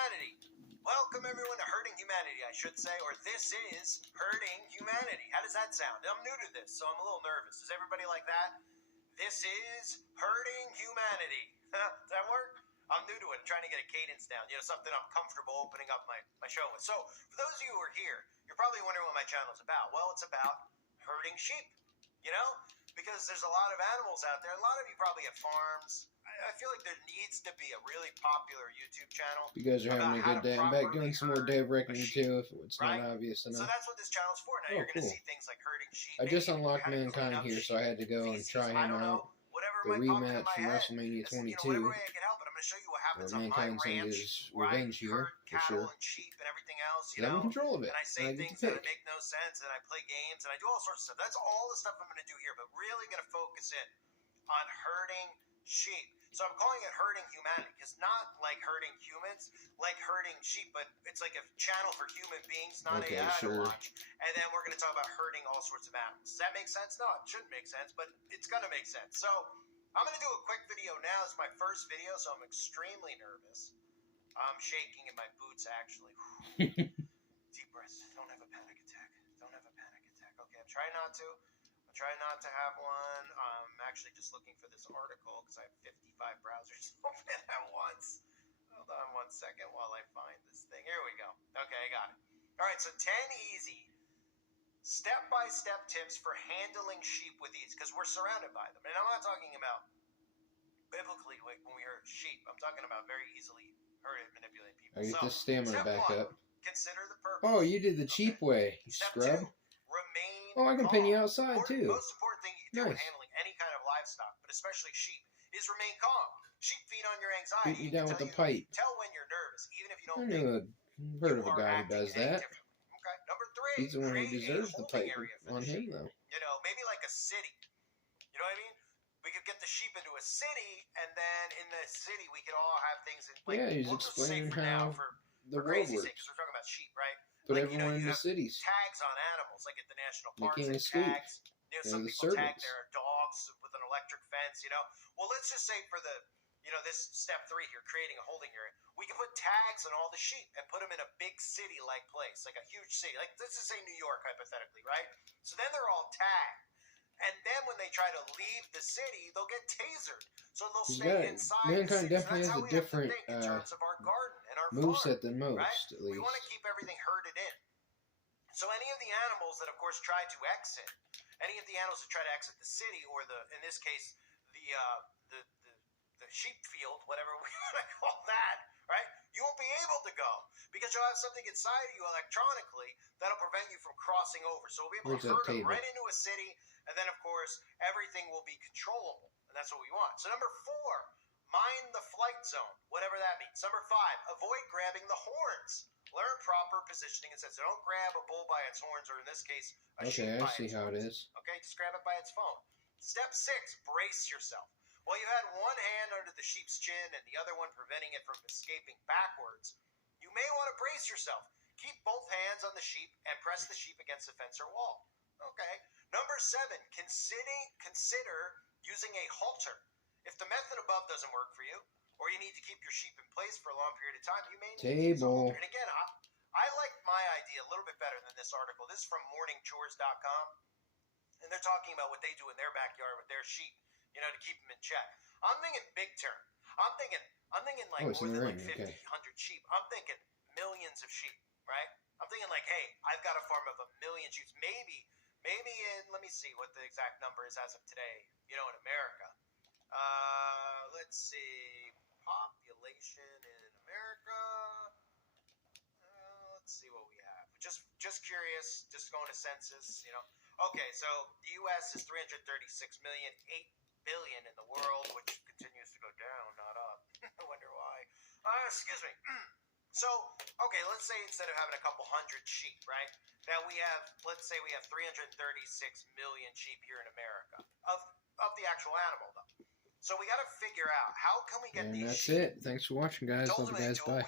Humanity. Welcome everyone to Hurting Humanity, I should say, or this is Hurting Humanity. How does that sound? I'm new to this, so I'm a little nervous. Is everybody like that? This is Hurting Humanity. Does that work? I'm new to it. I'm trying to get a cadence down. You know, something I'm comfortable opening up my show with. So, for those of you who are here, you're probably wondering what my channel is about. Well, it's about herding sheep, you know? Because there's a lot of animals out there. A lot of you probably have farms. I feel like there needs to be a really popular YouTube channel. You guys are having a good day. I'm back doing some more Day of Reckoning too, if it's not obvious enough. So that's what this channel's for. Now you're going to see things like herding sheep. I just unlocked Mankind here, so I had to go and try him out. The rematch from WrestleMania 22. Where Mankind's in his revenge here, for sure. I'm in control of it. And I say things that make no sense, and I play games, and I do all sorts of stuff. That's all the stuff I'm going to do here, but really going to focus in on herding sheep. So I'm calling it Hurting Humanity, because not like hurting humans, like hurting sheep, but it's like a channel for human beings, not AI to watch. And then we're going to talk about hurting all sorts of animals. Does that make sense? No, it shouldn't make sense, but it's going to make sense. So I'm going to do a quick video now. It's my first video, so I'm extremely nervous. I'm shaking in my boots, actually. Deep breaths. Don't have a panic attack. Don't have a panic attack. Okay, I'm trying not to. I'm trying not to have one. I'm actually just looking for this article because I have 55 browsers open at once. Hold on one second while I find this thing. Here we go. Okay, I got it. All right, so 10 easy step-by-step tips for handling sheep with ease, because we're surrounded by them. And I'm not talking about biblically when we heard sheep. I'm talking about very easily herded, manipulated people. I get this stamina back up. Consider the purpose. Oh, you did the cheap way, you scrub. Oh, I can pin you outside, too. The most important thing you can do in handling any kind of livestock, but especially sheep, is remain calm. Sheep feed on your anxiety. Beat you down with the pipe. Tell when you're nervous, even if you don't I've heard of a guy who does that. Okay, number 3. He's the one who deserves the pipe on him, though. You know, maybe like a city. You know what I mean? We could get the sheep into a city, and then in the city we could all have things in place. Yeah, he's explaining how the world works. Because we're talking about sheep, right? Put everyone in the cities. Tags on animals, like at the national parks. They can't escape. You know, some people tag their dogs with an electric fence. You know, well, let's just say for the, you know, this step 3 here, creating a holding area, we can put tags on all the sheep and put them in a big city-like place, like a huge city, like let's just say New York, hypothetically, right? So then they're all tagged. And then when they try to leave the city, they'll get tasered. So they'll stay inside. Mankind definitely has a different in terms of our garden and our moveset than most, right? at least. We want to keep everything herded in. So any of the animals that, of course, try to exit, any of the animals that try to exit the city, or in this case, the sheep field, whatever we want to call that, right? You won't be able to go because you'll have something inside of you electronically that'll prevent you from crossing over. So we'll be able to herd them right into a city, and then, of course, everything will be controllable, and that's what we want. So number 4, mind the flight zone, whatever that means. Number 5, avoid grabbing the horns. Learn proper positioning and sense. So don't grab a bull by its horns, or in this case, a sheep by its horns. Okay, I see how it is. Okay, just grab it by its phone. Step 6, brace yourself. Well, you had one hand under the sheep's chin and the other one preventing it from escaping backwards. You may want to brace yourself. Keep both hands on the sheep and press the sheep against the fence or wall. Okay. Number 7, consider using a halter. If the method above doesn't work for you, or you need to keep your sheep in place for a long period of time, you may need to use a halter. And again, I like my idea a little bit better than this article. This is from morningchores.com, and they're talking about what they do in their backyard with their sheep, you know, to keep them in check. I'm thinking big term. I'm thinking like more than like 50, 100 sheep. I'm thinking millions of sheep, right? I'm thinking like, hey, I've got a farm of 1 million sheep. Maybe let me see what the exact number is as of today, you know, in America. Let's see. Population in America. Let's see what we have. Just curious, just going to census, you know. Okay, so the U.S. is 336 million, 8 billion in the world, which continues to go down, not up. I wonder why. Excuse me. So, okay, let's say instead of having a couple hundred sheep, right, that we have, let's say we have 336 million sheep here in America of the actual animal, though. So we got to figure out how can we get these sheep. And that's it. Thanks for watching, guys. Love you guys. Bye.